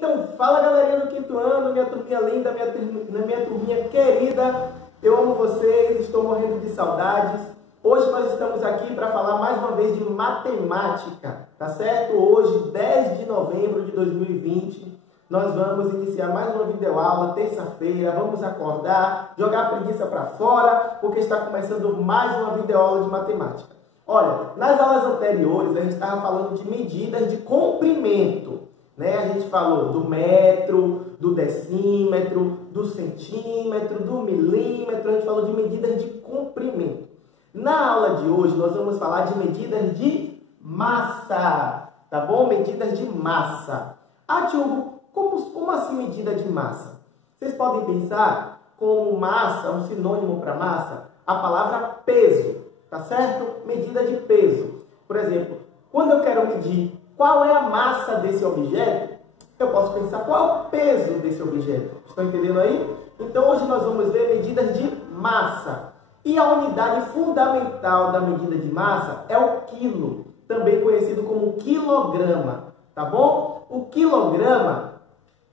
Então, fala galerinha do quinto ano, minha turminha linda, minha turminha querida. Eu amo vocês, estou morrendo de saudades. Hoje nós estamos aqui para falar mais uma vez de matemática, tá certo? Hoje, 10 de novembro de 2020, nós vamos iniciar mais uma videoaula, terça-feira. Vamos acordar, jogar a preguiça para fora, porque está começando mais uma videoaula de matemática. Olha, nas aulas anteriores a gente estava falando de medidas de comprimento, né? A gente falou do metro, do decímetro, do centímetro, do milímetro, a gente falou de medidas de comprimento. Na aula de hoje nós vamos falar de medidas de massa, tá bom? Medidas de massa. Ah, Diogo, como assim medida de massa? Vocês podem pensar como massa, um sinônimo para massa, a palavra peso, tá certo? Medida de peso. Por exemplo, quando eu quero medir qual é a massa desse objeto, eu posso pensar qual é o peso desse objeto. Estão entendendo aí? Então hoje nós vamos ver medidas de massa. E a unidade fundamental da medida de massa é o quilo, também conhecido como quilograma, tá bom? O quilograma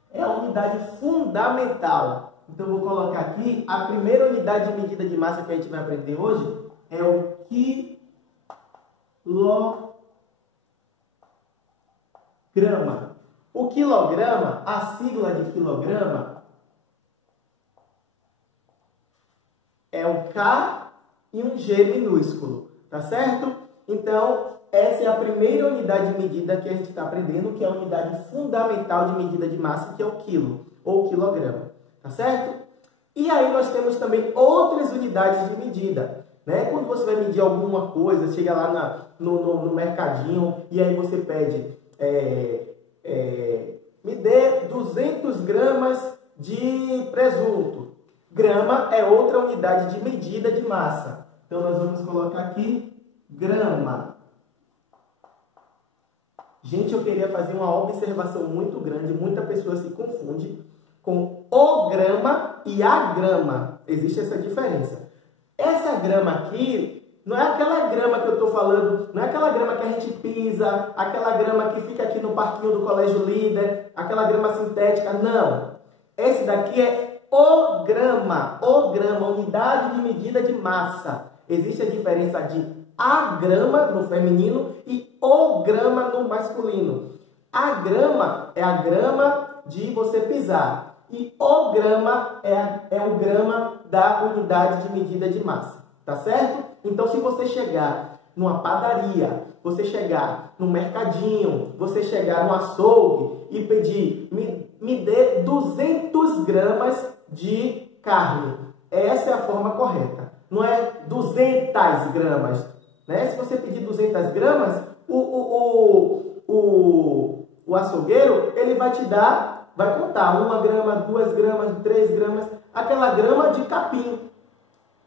é a unidade fundamental. Então eu vou colocar aqui a primeira unidade de medida de massa que a gente vai aprender hoje é o quilograma. O quilograma, a sigla de quilograma é um K e um G minúsculo, tá certo? Então, essa é a primeira unidade de medida que a gente está aprendendo, que é a unidade fundamental de medida de massa, que é o quilo, ou quilograma, tá certo? E aí nós temos também outras unidades de medida, né? Quando você vai medir alguma coisa, chega lá no mercadinho e aí você pede, me dê 200 gramas de presunto. Grama é outra unidade de medida de massa. Então, nós vamos colocar aqui grama. Gente, eu queria fazer uma observação muito grande. Muita pessoa se confunde com o grama e a grama. Existe essa diferença. Essa grama aqui não é aquela grama que eu estou falando, não é aquela grama que a gente pisa, aquela grama que fica aqui no parquinho do Colégio Líder, aquela grama sintética. Não. Esse daqui é o grama, unidade de medida de massa. Existe a diferença de a grama no feminino e o grama no masculino. A grama é a grama de você pisar e o grama é o grama da unidade de medida de massa, tá certo? Então, se você chegar numa padaria, você chegar no mercadinho, você chegar no açougue e pedir, me dê 200 gramas de carne. Essa é a forma correta. Não é 200 gramas. Né? Se você pedir 200 gramas, o açougueiro, ele vai te dar, vai contar 1 grama, 2 gramas, 3 gramas, aquela grama de capim.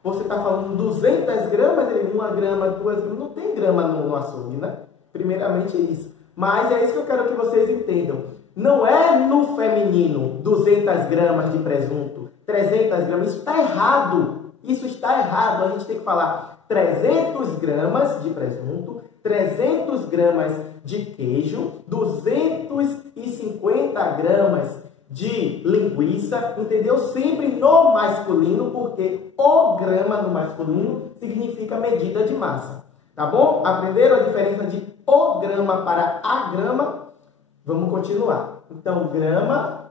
Você está falando 200 gramas, ele 1 grama, 2 gramas, não tem grama no açougue, né? Primeiramente é isso. Mas é isso que eu quero que vocês entendam. Não é no feminino 200 gramas de presunto, 300 gramas. Isso está errado. Isso está errado. A gente tem que falar 300 gramas de presunto, 300 gramas de queijo, 250 gramas de linguiça, entendeu? Sempre no masculino, porque o grama no masculino significa medida de massa. Tá bom? Aprenderam a diferença de o grama para a grama? Vamos continuar. Então, grama,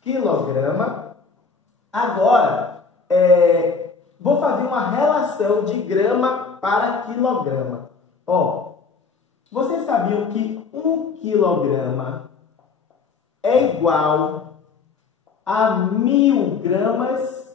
quilograma. Agora, vou fazer uma relação de grama para quilograma. Ó, vocês sabiam que 1 quilograma é igual a 1000 gramas?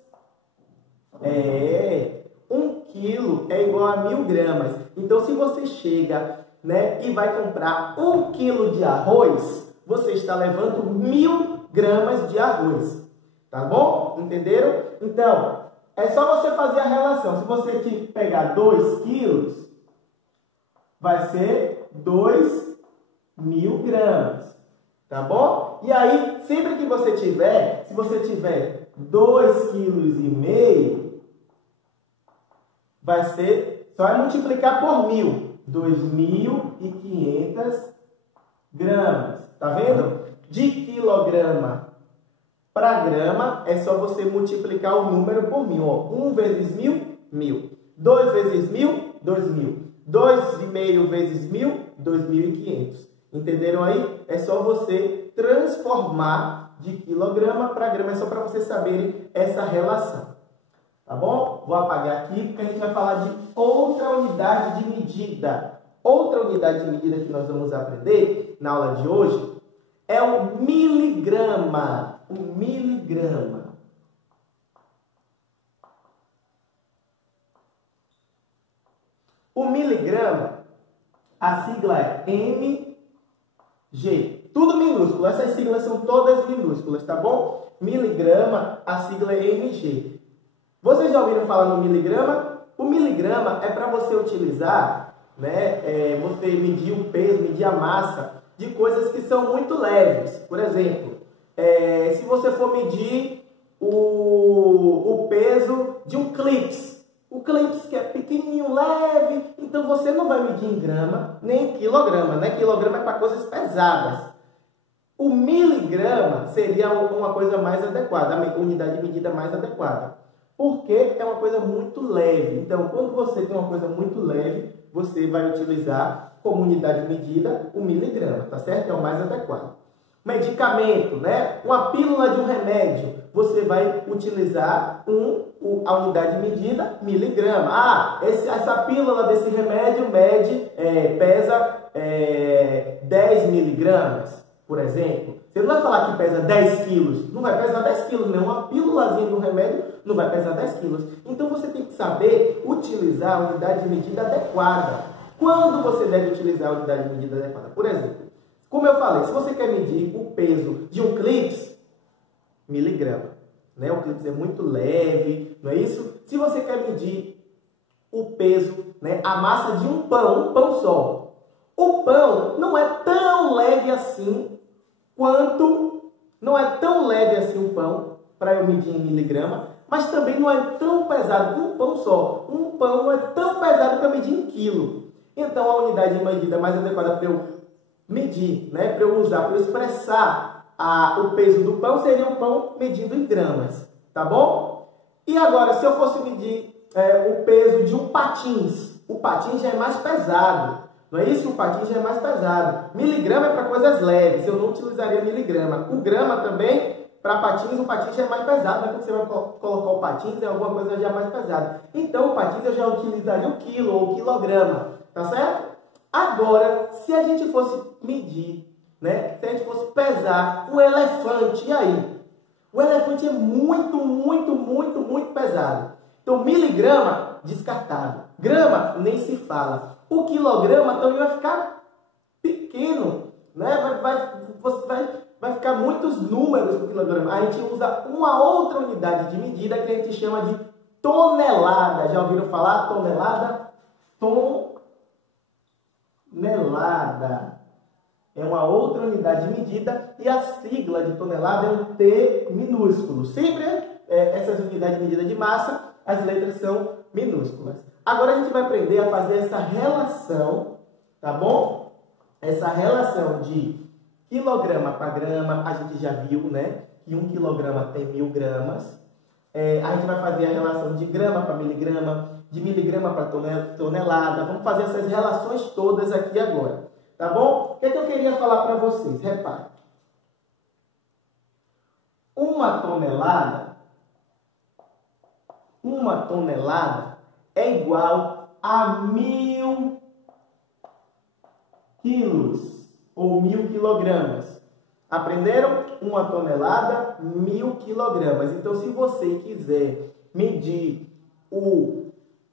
1 quilo é igual a 1000 gramas. Então, se você chega, né, e vai comprar 1 quilo de arroz, você está levando 1000 gramas de arroz. Tá bom? Entenderam? Então, é só você fazer a relação. Se você pegar 2 quilos, vai ser 2000 gramas. Tá bom? E aí, sempre que você tiver, se você tiver 2,5 kg, vai ser, só é multiplicar por 1000. 2.500 gramas. Tá vendo? De quilograma quilograma para grama, é só você multiplicar o número por 1000. Ó. 1 vezes 1000, 1000. 2 vezes 1000, 2000. 2,5 vezes 1000, 2.500. Entenderam aí? É só você transformar de quilograma para grama. É só para vocês saberem essa relação. Tá bom? Vou apagar aqui porque a gente vai falar de outra unidade de medida. Outra unidade de medida que nós vamos aprender na aula de hoje é o miligrama. O miligrama. O miligrama, a sigla é mg. Tudo minúsculo. Essas siglas são todas minúsculas, tá bom? Miligrama, a sigla é mg. Vocês já ouviram falar no miligrama? O miligrama é para você utilizar, né? Você medir o peso, medir a massa de coisas que são muito leves. Por exemplo, se você for medir o peso de um clips, o clips que é pequenininho, leve, então você não vai medir em grama nem em quilograma, né? Quilograma é para coisas pesadas. O miligrama seria uma coisa mais adequada, a unidade de medida mais adequada, porque é uma coisa muito leve. Então, quando você tem uma coisa muito leve, você vai utilizar como unidade de medida o miligrama, tá certo? É o mais adequado. Medicamento, né? Uma pílula de um remédio, você vai utilizar a unidade de medida miligrama. Ah, essa pílula desse remédio pesa 10 miligramas, por exemplo. Você não vai falar que pesa 10 quilos, não vai pesar 10 quilos, né? Uma pílulazinha de um remédio não vai pesar 10 quilos. Então você tem que saber utilizar a unidade de medida adequada. Quando você deve utilizar a unidade de medida adequada? Por exemplo, como eu falei, se você quer medir o peso de um clips, miligrama, né? O clips é muito leve, não é isso? Se você quer medir o peso, né? A massa de um pão só, o pão não é tão leve assim não é tão leve assim um pão, para eu medir em miligrama, mas também não é tão pesado, um pão só. Um pão não é tão pesado para medir em quilo. Então, a unidade de medida mais adequada para eu medir, né, para eu usar, para eu expressar o peso do pão, seria o pão medido em gramas, tá bom? E agora, se eu fosse medir o peso de um patins, o patins já é mais pesado, não é isso? O patins já é mais pesado. Miligrama é para coisas leves, eu não utilizaria miligrama. O grama também, para patins, o patins já é mais pesado, né? Quando você vai colocar o patins, é alguma coisa já mais pesada. Então, o patins eu já utilizaria o quilo ou o quilograma, tá certo? Agora, se a gente fosse medir, né? Se a gente fosse pesar um elefante, e aí? O elefante é muito, muito, muito, muito pesado. Então, miligrama, descartado. Grama, nem se fala. O quilograma também vai ficar pequeno, né? Vai ficar muitos números por quilograma. A gente usa uma outra unidade de medida que a gente chama de tonelada. Já ouviram falar? Tonelada? Tonelada. É uma outra unidade de medida e a sigla de tonelada é um T minúsculo. Sempre essas unidades de medida de massa, as letras são minúsculas. Agora a gente vai aprender a fazer essa relação, tá bom? Essa relação de quilograma para grama, a gente já viu, né? Que 1 quilograma tem 1000 gramas. A gente vai fazer a relação de grama para miligrama, de miligrama para tonelada. Vamos fazer essas relações todas aqui agora, tá bom? O que é que eu queria falar para vocês? Repare. Uma tonelada é igual a 1000 quilos ou 1000 quilogramas. Aprenderam? Uma tonelada, 1000 quilogramas. Então, se você quiser medir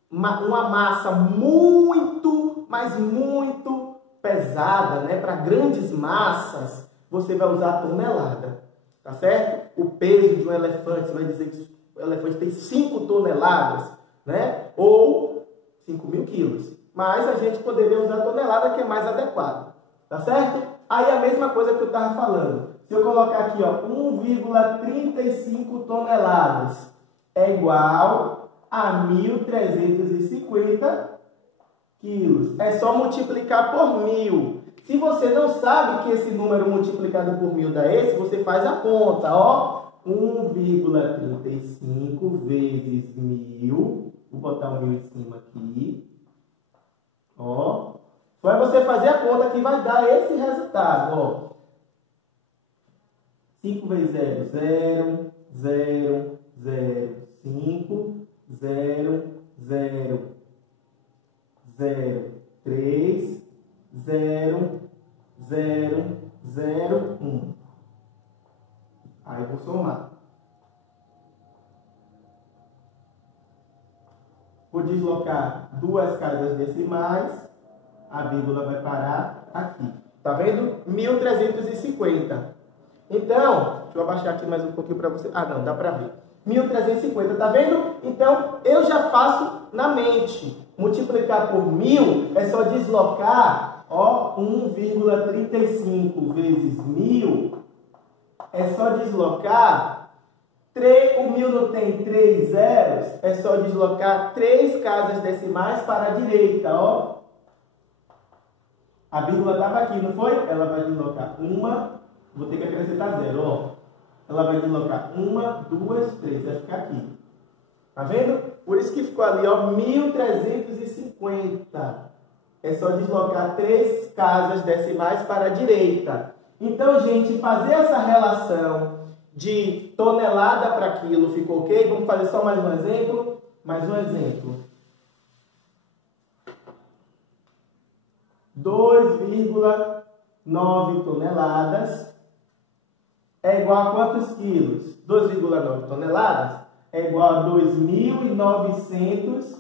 uma massa muito, mas muito pesada, né, para grandes massas, você vai usar a tonelada, tá certo? O peso de um elefante, você vai dizer que o elefante tem 5 toneladas, né? Ou 5.000 quilos. Mas a gente poderia usar a tonelada, que é mais adequado, tá certo? Aí a mesma coisa que eu estava falando. Se eu colocar aqui, ó, 1,35 toneladas é igual a 1.350 quilos. É só multiplicar por 1000. Se você não sabe que esse número multiplicado por 1000 dá esse, você faz a conta, ó. 1,35 vezes 1000. Vou botar o 1000 em cima aqui. Ó. Só é você fazer a conta que vai dar esse resultado, ó. 5 vezes 0, 0, 0, 0, 5, 0, 0, 0, 3, 0, 0, 0, 1. Aí eu vou somar. Vou deslocar duas casas decimais. A vírgula vai parar aqui. Tá vendo? 1.350. Então, deixa eu abaixar aqui mais um pouquinho para você. Ah, não, dá para ver. 1.350, tá vendo? Então, eu já faço na mente. Multiplicar por 1000 é só deslocar, ó, 1,35 vezes 1000. É só deslocar, o 1000 não tem 3 zeros, é só deslocar 3 casas decimais para a direita, ó. A vírgula estava aqui, não foi? Ela vai deslocar uma, vou ter que acrescentar 0, ó. Ela vai deslocar 1, 2, 3, vai ficar aqui. Tá vendo? Por isso que ficou ali, ó, 1.350. É só deslocar 3 casas decimais para a direita. Então, gente, fazer essa relação de tonelada para quilo ficou ok? Vamos fazer só mais um exemplo? Mais um exemplo. 2,9 toneladas é igual a quantos quilos? 2,9 toneladas é igual a 2.900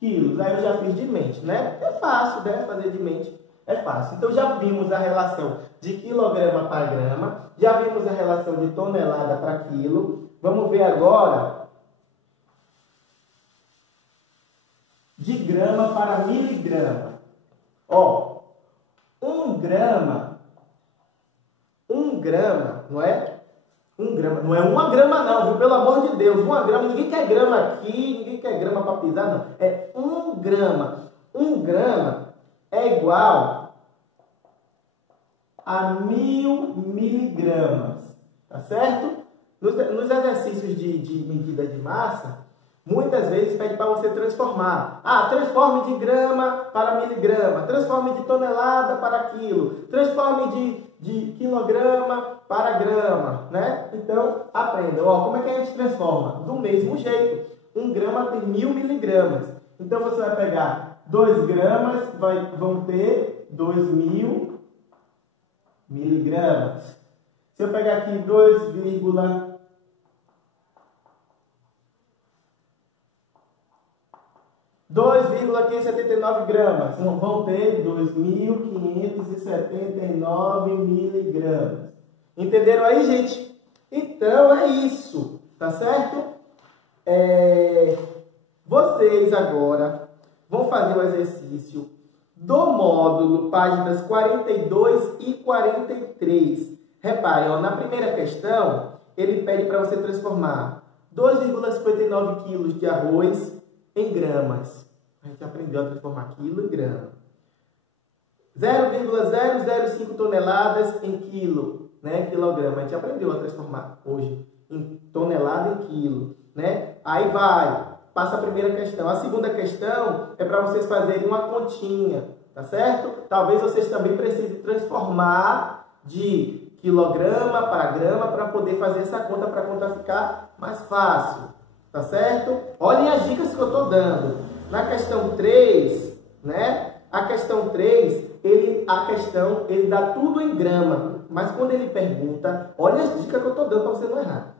quilos. Aí eu já fiz de mente, né? É fácil, né? Fazer de mente é fácil. Então já vimos a relação de quilograma para grama, já vimos a relação de tonelada para quilo. Vamos ver agora de grama para miligrama. Ó, 1 grama, não é? 1 grama, não é 1 grama não, viu? Pelo amor de Deus, 1 grama, ninguém quer grama aqui, ninguém quer grama para pisar, não. É 1 grama. 1 grama é igual a 1000 miligramas, tá certo? Nos exercícios de medida de massa, muitas vezes pede para você transformar. Ah, transforme de grama para miligrama, transforme de tonelada para quilo, transforme de quilograma para grama, né? Então, aprenda. Ó, como é que a gente transforma? Do mesmo jeito. 1 grama tem 1000 miligramas. Então, você vai pegar 2 gramas, vão ter 2000 miligramas. Se eu pegar aqui 2,579 gramas, vão ter 2.579 miligramas. Entenderam aí, gente? Então, é isso, tá certo? Vocês agora vão fazer o exercício do módulo, páginas 42 e 43. Reparem, ó, na primeira questão, ele pede para você transformar 2,59 quilos de arroz em gramas. A gente aprendeu a transformar quilo em grama. 0,005 toneladas em quilo, né? Quilograma. A gente aprendeu a transformar hoje em tonelada em quilo, né? Aí passa a primeira questão. A segunda questão é para vocês fazerem uma continha, tá certo? Talvez vocês também precisem transformar de quilograma para grama para poder fazer essa conta, para a conta ficar mais fácil, tá certo? Olhem as dicas que eu estou dando. Na questão 3, né? A questão 3, ele dá tudo em grama, mas quando ele pergunta, olha as dicas que eu estou dando para você não errar.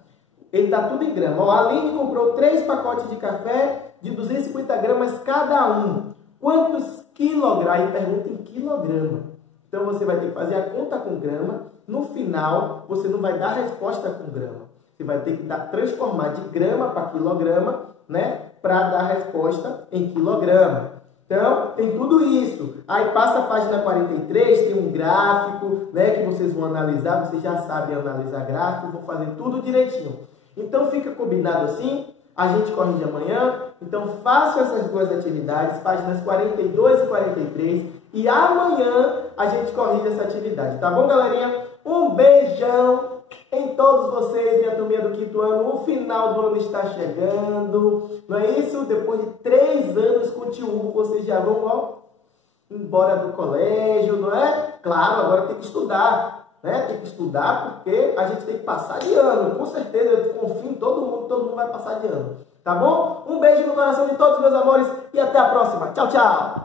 Ele dá tudo em grama. Ó, a Aline comprou 3 pacotes de café de 250 gramas cada um. Quantos quilogramas? Aí pergunta em quilograma. Então você vai ter que fazer a conta com grama. No final, você não vai dar a resposta com grama. Você vai ter que transformar de grama para quilograma, né? Para dar a resposta em quilograma. Então, tem tudo isso. Aí passa a página 43, tem um gráfico, né? Que vocês vão analisar. Vocês já sabem analisar gráfico, vão fazer tudo direitinho. Então, fica combinado assim. A gente corrige amanhã. Então, façam essas duas atividades, páginas 42 e 43. e amanhã a gente corrige essa atividade, tá bom, galerinha? Um beijão em todos vocês, minha turminha do quinto ano. O final do ano está chegando, não é isso? Depois de 3 anos com o tio Hugo, vocês já vão, ó, embora do colégio, não é? Claro, agora tem que estudar, né? Tem que estudar porque a gente tem que passar de ano. Com certeza, eu confio em todo mundo vai passar de ano. Tá bom? Um beijo no coração de todos, meus amores, e até a próxima. Tchau, tchau!